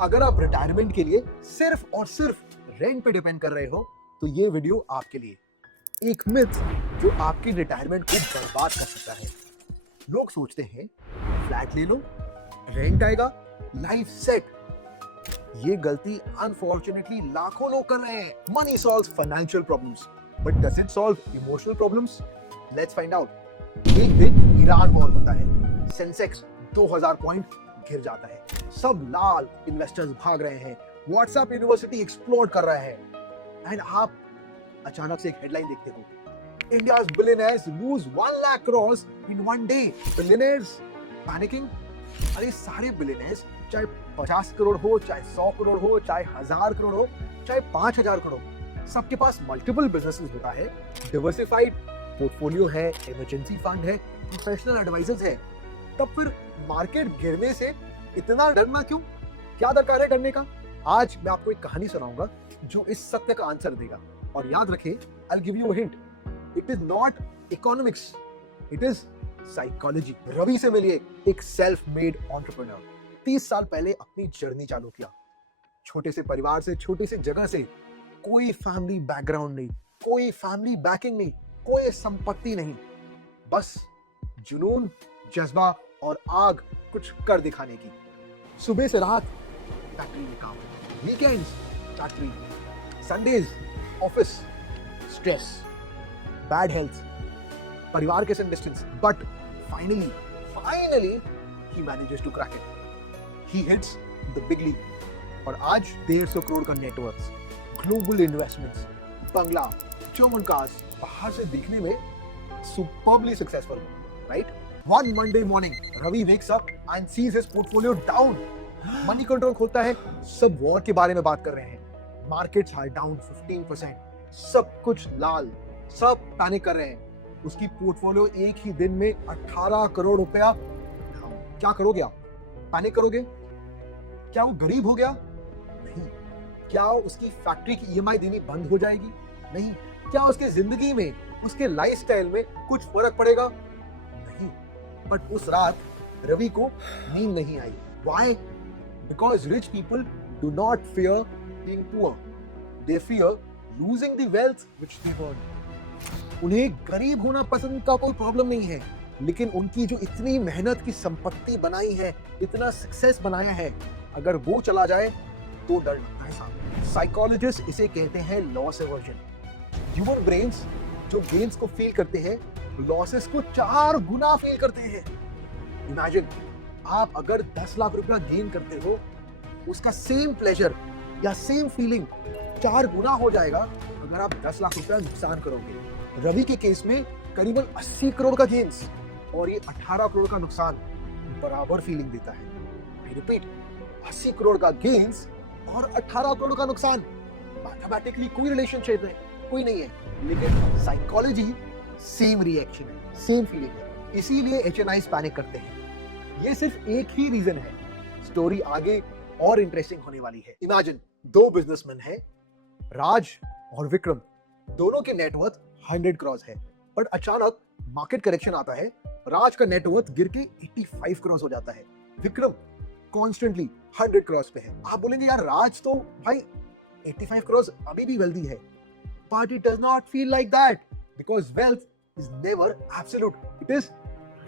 अगर आप रिटायरमेंट के लिए सिर्फ और सिर्फ रेंट पे डिपेंड कर रहे हो तो ये वीडियो आपके लिए। एक मिथ जो आपकी रिटायरमेंट को बर्बाद कर सकता है। लोग सोचते हैं फ्लैट ले लो, रेंट आएगा, लाइफ सेट। ये गलती अनफॉर्चुनेटली लाखों लोग कर रहे हैं। Money solves financial problems, but does it solve emotional problems? Let's find out. एक दिन ईरान वॉर होता है, सेंसेक्स 2000 पॉइंट गिर जाता है, सब लाल, इन्वेस्टर्स भाग रहे हैं, व्हाट्सएप यूनिवर्सिटी एक्सप्लोड कर रहा है, एंड आप अचानक से एक हेडलाइन देखते हो, India's billionaires lose 1 lakh crores in one day. Billionaires panicking? अरे सारे बिलियनर्स, चाहे 50 करोड़ हो, चाहे 100 करोड़ हो, चाहे 1000 करोड़ हो, चाहे 5000 करोड़, सबके पास मल्टीपल बिजनेसेस होता है, डिवर्सिफाइड पोर्टफोलियो है, इमरजेंसी फंड है, प्रोफेशनल एडवाइजर्स है। तब फिर मार्केट गिरने से इतना डरना क्यों? क्या दरकार है डरने का? आज मैं आपको एक कहानी सुनाऊंगा जो इस सत्य का आंसर देगा। और याद रखें, I'll give you a hint. It is not economics. It is psychology. Ravi से मिलिए, एक सेल्फ मेड एंटरप्रेन्योर। 30 साल पहले अपनी जर्नी चालू किया, छोटे से परिवार से, छोटी सी जगह से, कोई फैमिली बैकग्राउंड नहीं, कोई फैमिली बैकिंग नहीं, कोई संपत्ति नहीं, बस जुनून, जज्बा और आग कुछ कर दिखाने की। सुबह से रात फैक्ट्री में काम, weekends factory, Sundays office, stress, bad health, परिवार के संग distance, but finally he manages to crack it. He hits the big league. और आज 150 करोड़ का नेटवर्क, ग्लोबल इन्वेस्टमेंट्स, बंगला, जर्मन कार्स, बाहर से देखने में superbly successful, right? One Monday morning, Ravi wakes up and sees his portfolio down. Money control खोलता है, सब वॉर के बारे में बात कर रहे हैं, मार्केट्स आर डाउन 15%, सब कुछ लाल, सब पैनिक कर रहे हैं। उसकी पोर्टफोलियो एक ही दिन में 18 करोड़ रुपया। क्या करोगे आप? पैनिक करोगे? क्या वो गरीब हो गया? नहीं। क्या उसकी फैक्ट्री की ईएमआई देनी बंद हो जाएगी? नहीं। क्या उसके जिंदगी में, उसके लाइफस्टाइल में कुछ फर्क पड़ेगा? नहीं। बट उस रात रवि को नींद नहीं आई। Why? Because rich people do not fear being poor. They fear losing the wealth which they earn. उन्हें गरीब होना पसंद का कोई प्रॉब्लम नहीं है, लेकिन उनकी जो इतनी मेहनत की संपत्ति बनाई है, इतना सक्सेस बनाया है, अगर वो चला जाए तो डर लगता है साहब। साइकोलॉजिस्ट इसे कहते हैं लॉस एवर्जन। ह्यूमन ब्रेन्स जो गेन्स को फील करते हैं, लॉसेस को 4 गुना फील करते हैं। इमेजिन, आप अगर 10 लाख रुपया गेन करते हो, उसका सेम प्लेजर या सेम फीलिंग 4 गुना हो जाएगा अगर आप 10 लाख रुपया नुकसान करोगे। रवि के केस में करीबन 80 करोड़ का गेन्स और ये 18 करोड़ का नुकसान बराबर फीलिंग देता है। आई रिपीट, 80 करोड़ का गेन्स और 18 करोड़ का नुकसान, मैथमेटिकली कोई रिलेशनशिप है, कोई नहीं है, लेकिन साइकोलॉजी सेम रिएक्शन है, सेम फीलिंग है। इसीलिए एचएनआईज पैनिक करते हैं। ये सिर्फ एक ही रीजन है। स्टोरी आगे और इंटरेस्टिंग होने वाली है। इमेजिन, 2 बिजनेसमैन हैं, राज और विक्रम। दोनों के नेटवर्थ 100 करोड़ है, बट अचानक मार्केट करेक्शन आता है, राज का नेटवर्थ गिर के 85 करोड़ हो जाता है, विक्रम कॉन्स्टेंटली 100 करोड़ पे है। आप बोलेंगे यार, राज तो भाई 85 करोड़ अभी भी वेल्दी है, but it does not feel like that, because wealth is never absolute, it is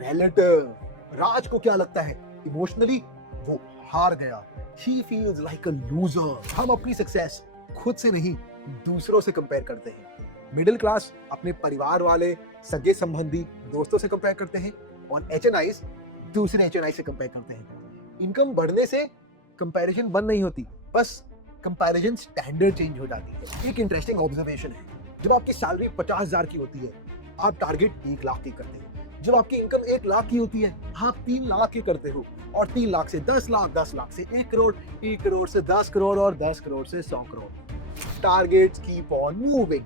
relative. Raj को क्या लगता है? इमोशनली वो हार गया, he feels like a loser। हम अपनी सक्सेस खुद से नहीं, दूसरों से कंपेयर करते हैं। मिडिल क्लास अपने परिवार वाले, सगे संबंधी, दोस्तों से कंपेयर करते हैं, और एचएनआईज दूसरे एचएनआई से कंपेयर करते हैं। इनकम बढ़ने से कंपैरिजन बंद नहीं होती, बस कंपैरिजन स्टैंडर्ड चेंज हो जाती है। एक इंटरेस्टिंग ऑब्जर्वेशन है, जब आपकी सैलरी 50,000 की होती है, आप टारगेट 1 लाख की करते हैं। जब आपकी इनकम 1 लाख की होती है, आप 3 लाख की करते हो, और 3 लाख से 10 लाख, 10 लाख से 1 करोड़, 1 करोड़ से 10 करोड़, और 10 करोड़ से 100 crore. Targets keep on moving.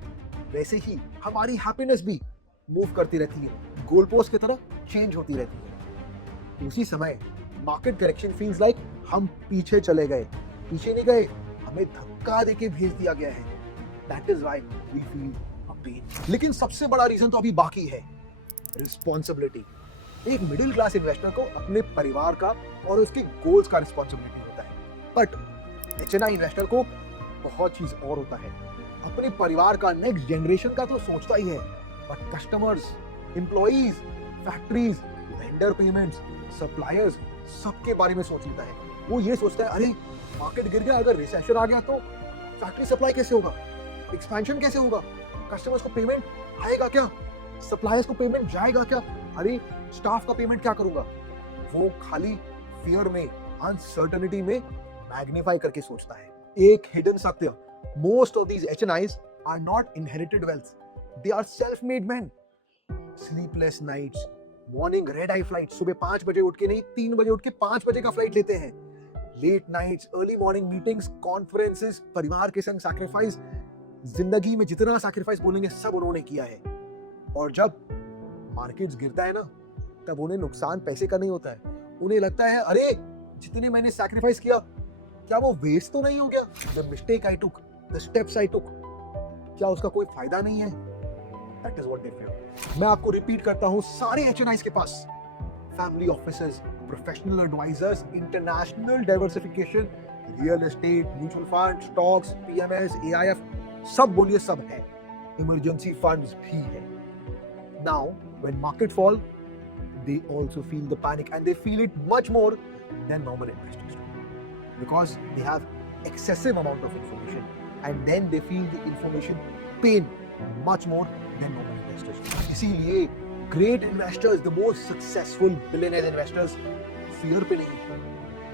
वैसे ही हमारी हैप्पीनेस भी मूव करती रहती है, गोल पोस्ट की तरह चेंज होती रहती है। उसी समय मार्केट करेक्शन फील्स लाइक हम पीछे चले गए, पीछे नहीं गए, हमें धक्का देके भेज दिया गया है। That is why we feel a pain. लेकिन सबसे बड़ा रीजन तो अभी बाकी है, रिस्पॉन्सिबिलिटी। एक मिडिल क्लास इन्वेस्टर को अपने परिवार का और उसके गोल्स का रिस्पॉन्सिबिलिटी होता है, बट एचएनआई इन्वेस्टर को बहुत चीज और होता है, अपने परिवार का, नेक्स्ट जनरेशन का तो सोचता ही है, but customers, employees, factories, vendor payments, suppliers, सबके बारे में सोच लेता है। वो ये सोचता है, अरे मार्केट गिर गया, अगर रिसेशन आ गया तो फैक्ट्री सप्लाई कैसे होगा, एक्सपेंशन कैसे होगा, कस्टमर्स को पेमेंट आएगा क्या, सप्लायर्स को पेमेंट जाएगा क्या, अरे स्टाफ का पेमेंट क्या करूंगा। वो खाली फियर में, अनसर्टेनिटी में मैग्नीफाई करके सोचता है। एक हिडन सत्य, most of these HNIs are not inherited wealth, they are self made man. Sleepless nights, morning red eye flight, सुबह 5 बजे उठ के नहीं 3 बजे उठ के 5 बजे का फ्लाइट लेते हैं। Late nights, early morning meetings, conferences, परिवार के संग सैक्रिफाइस, जिंदगी में जितना सैक्रिफाइस बोलेंगे सब उन्होंने किया है। और जब मार्केट्स गिरता है ना, तब उन्हें नुकसान पैसे का नहीं होता है, उन्हें लगता है अरे जितने मैंने सैक्रिफाइस किया क्या वो वेस्ट तो नहीं हो गया, the mistake I took, the steps I took, क्या उसका कोई फायदा नहीं है। That is what they feel. मैं आपको रिपीट करता हूं, सारे एचएनआईज के पास family officers, professional advisers, international diversification, real estate, mutual fund, stocks, PMS, AIF, सब बोलिए सब है, इमरजेंसी फंड्स भी है। Now when market fall, they also feel the panic, and they feel it much more than normal investors because they have excessive amount of information, and then they feel the information pain much more than normal investors. इसीलिए great investors, the most successful billionaire investors, fear पे नहीं,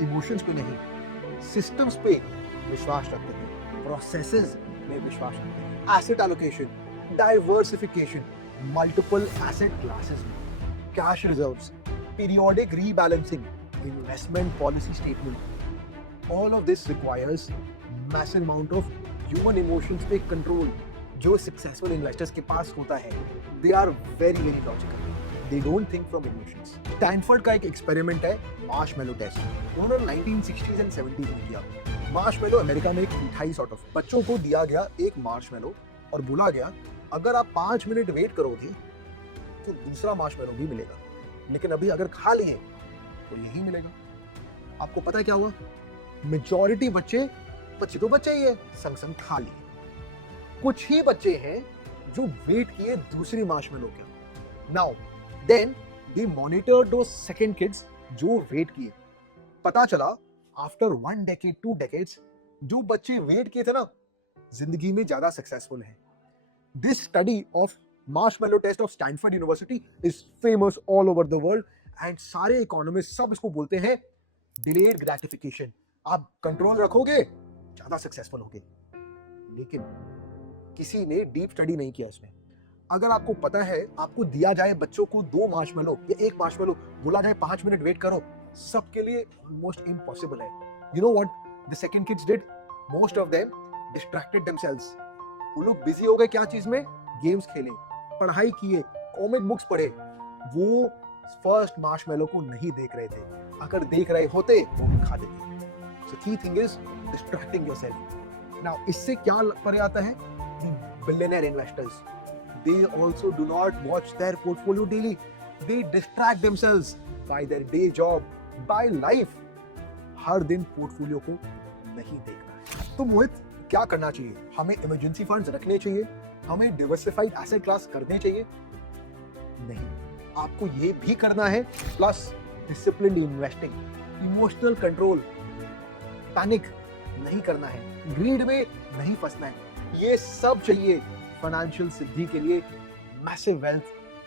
emotions पे नहीं, systems पे विश्वास रखते हैं, processes में विश्वास रखते हैं, asset allocation, diversification, multiple asset classes में, cash reserves, periodic rebalancing, investment policy statement. All of this requires massive amount of human emotions पे control, जो successful investors के पास होता है। They are very very logical. They don't think from emotions. Stanford का एक experiment है marshmallow test. उन्होंने 1960s and 70s में किया। मार्शमेलो अमेरिका में एक मिठाई सॉर्ट ऑफ, बच्चों को दिया गया एक मार्शमेलो और बोला गया अगर आप 5 मिनट वेट करोगे तो दूसरा मार्शमेलो भी मिलेगा, लेकिन अभी अगर खा लिए तो यही मिलेगा। आपको पता है क्या हुआ? मेजॉरिटी बच्चे तो बच्चे ही है, संग संग खा लिए। कुछ ही बच्चे हैं जो वेट किए दूसरी मार्शमेलो के। नाउ देन दे मॉनिटर दो सेकंड किड्स जो वेट किए। पता चला आफ्टर 1 decade 2 decades जो बच्चे वेट किए थे ना, जिंदगी में ज्यादा सक्सेसफुल हैं। This study of marshmallow test of Stanford University is famous all over the world, and सारे इकोनॉमिस्ट सब इसको बोलते हैं डिलेड ग्रेटिफिकेशन। आप कंट्रोल रखोगे ज्यादा सक्सेसफुल होगे। लेकिन किसी ने डीप स्टडी नहीं किया इसमें। अगर आपको पता है आपको दिया जाए बच्चों को 2 मार्शमेलो या 1 मार्शमेलो, बोला जाए 5 मिनट वेट करो, सबके लिए ऑलमोस्ट इम्पॉसिबल है। You know what the second kids did? Most of them distracted themselves. वो लोग बिजी हो गए क्या चीज में? गेम्स खेले, पढ़ाई किए, कॉमिक बुक्स पढ़े। वो फर्स्ट मार्शमेलो को नहीं देख रहे थे, अगर देख रहे होते तो वो खा लेते। सो key thing is distracting yourself. Now इससे क्या परे आता है? Billionaire investors, they also do not watch their portfolio daily. They distract themselves by their day job, by life. हर दिन पोर्टफोलियो को नहीं देखना है। तो मोहित क्या करना चाहिए? हमें इमरजेंसी फंड्स रखने चाहिए, हमें डिवर्सिफाइड एसेट क्लास करने चाहिए? नहीं, आपको ये भी करना है, plus disciplined investing, emotional control, panic नहीं करना है, ग्रीड में नहीं फंसना है। ये सब चाहिए फाइनेंशियल सिद्धि के लिए, मैसिव वेल्थ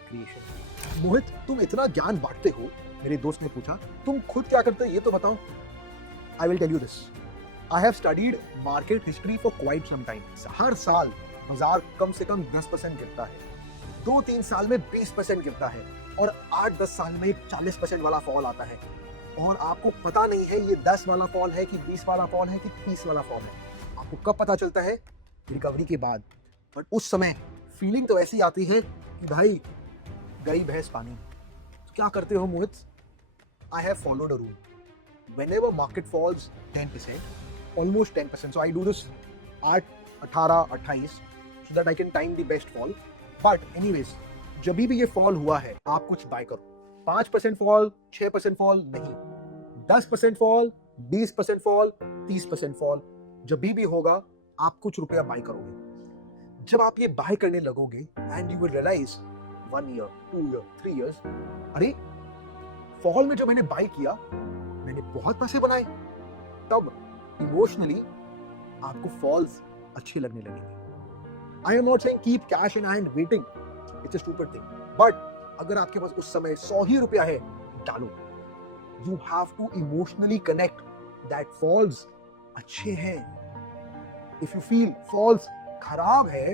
क्रिएशन। मोहित, तुम इतना ज्ञान बांटते हो, मेरे दोस्त ने पूछा, तुम खुद क्या करते हो ये तो बताओ। I will tell you this. I have studied market history for quite some time. हर साल बाजार कम से कम 10% गिरता है, 2-3 साल में 20% गिरता है, और 8-10 साल में 40% वाला फॉल आता है। और आपको पता नहीं है ये 10 वाला फॉल है कि 20 वाला फॉल है कि 30 वाला फॉल है। आपको कब पता चलता है? रिकवरी के बाद। बट उस समय फीलिंग तो ऐसी आती है कि भाई गई भैंस पानी में। तो क्या करते हो Mohit? I have followed a rule. Whenever market falls 10%, almost 10%, so I do this 8, 18, 28 so that I can time the best fall. But anyways, जब भी ये फॉल हुआ है आप कुछ बाय करो। 5% फॉल, 6% फॉल नहीं, 10% फॉल, 20% फॉल, 30% फॉल जब भी होगा, आप कुछ रुपया बाय करोगे। जब आप ये बाय करने लगोगे and you will realise 1 year, 2 year, 3 years, अरे फॉल में जब मैंने बाय किया मैंने बहुत पैसे बनाए। तब इमोशनली आपको फॉल्स अच्छे लगने लगेंगे। I am not saying keep cash in hand waiting, it's a stupid thing, but अगर आपके पास उस समय 100 ही रुपया है, डालो। You have to emotionally connect that falls अच्छे हैं। इफ यू फील फॉल्स खराब है,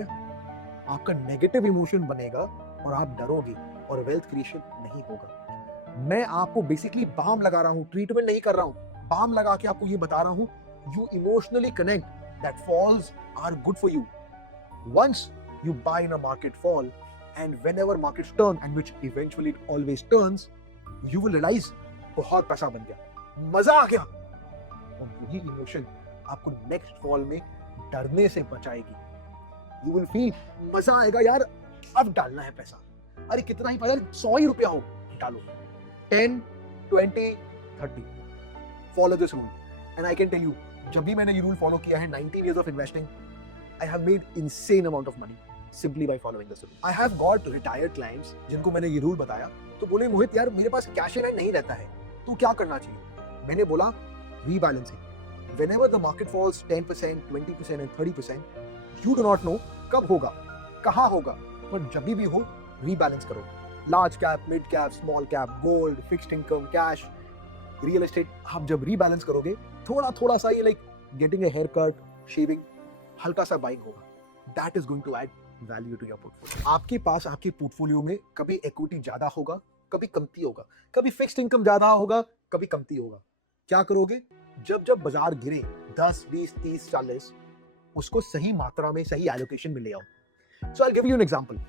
आपका नेगेटिव इमोशन बनेगा और आप डरोगे और वेल्थ क्रिएशन नहीं होगा। मैं आपको बेसिकली बाम लगा रहा हूं, ट्रीटमेंट नहीं कर रहा हूं। बाम लगा के आपको ये बता रहा हूं, you emotionally connect that falls are good for you. Once you buy in a market fall, and whenever markets turn, and which eventually it always turns, you will realize बहुत पैसा बन गया, मजा आ गया। और वही इमोशन आपको नेक्स्ट फॉल में डरने से बचाएगी। You will feel मजा आएगा, यार अब डालना है पैसा, अरे कितना ही पैसा, 100 ही रुपया हो, डालो। 10, 20, 30, follow this rule, and I can tell you, जब भी मैंने ये रूल फॉलो किया है 19 years of investing, I have made insane amount of money simply by following this rule. I have got retired clients जिनको मैंने ये रूल बताया तो बोले मोहित यार मेरे पास कैश इन हैंड नहीं रहता है, तो क्या करना चाहिए? मैंने बोला rebalancing. Whenever the market falls 10%, 20% and 30%, you do not know कब होगा, कहाँ होगा, पर जब भी हो रीबैलेंस करो। Large cap, mid cap, small cap, gold, fixed income, cash, real estate, आप जब रीबैलेंस करोगे थोड़ा थोड़ा सा ये like getting a hair cut, shaving, हल्का सा बाइंग होगा। That is going to add value to your portfolio. आपके पास आपके पोर्टफोलियो में कभी इक्विटी ज्यादा होगा, कभी कमती होगा, कभी फिक्स्ड इनकम ज्यादा होगा, कभी कमती होगा। क्या करोगे? जब जब बाजार गिरे 10, 20, 30, 40, उसको सही मात्रा में सही एलोकेशन में ले आओ। So I give you an example.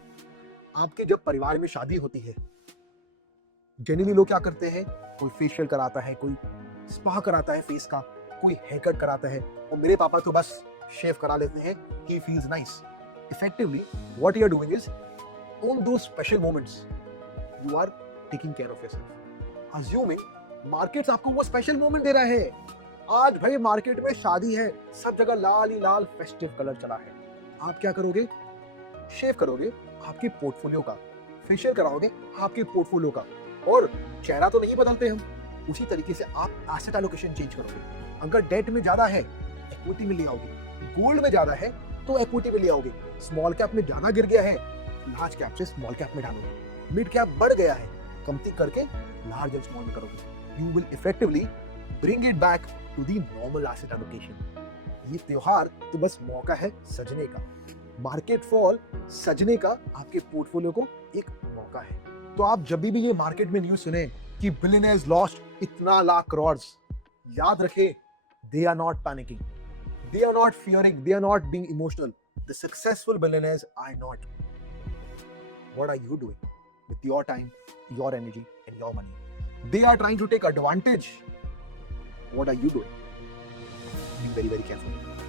आपके जब परिवार में शादी होती है, जनरली लोग क्या करते हैं, कोई फेशियल कराता है, कोई स्पा कराता है फेस का, कोई हेयर कट कराता है, और मेरे पापा तो बस शेव करा लेते हैं, he feels nice. Effectively, what you are doing is, on those special moments, you are taking care of yourself. Assuming markets आपको वो special moment दे रहा है। आज भाई मार्केट में शादी है, सब जगह लाल ही लाल फेस्टिव कलर चला है। आप क्या करोगे? शेव करोगे आपके पोर्टफोलियो का, फेशियल कराओगे आपके पोर्टफोलियो का, और चेहरा तो नहीं बदलते हम, उसी तरीके से आप एसेट एलोकेशन चेंज करोगे। अगर डेट में ज्यादा है, इक्विटी में ले आओगे, गोल्ड में ज्यादा है तो इक्विटी में ले आओगे, स्मॉल कैप में ज्यादा गिर गया है, लार्ज कैप से स्मॉल कैप में डालोगे, मिड कैप बढ़ गया है, कमती करके लार्ज एंड स्मॉल में करोगे। You will effectively bring it back to the normal asset allocation. ये त्योहार तो बस मौका है सजने का, मार्केट फॉल सजने का आपके पोर्टफोलियो को एक मौका है। तो आप जब भी ये मार्केट में न्यूज सुने कि बिलियनियर्स लॉस्ट इतना लाख करोड़, याद रखे, they are not panicking, they are not fearing, they are not being emotional. The successful billionaires are not. What are you doing with your time, your energy and your money? They are trying to take advantage. What are you doing? Be very, very careful.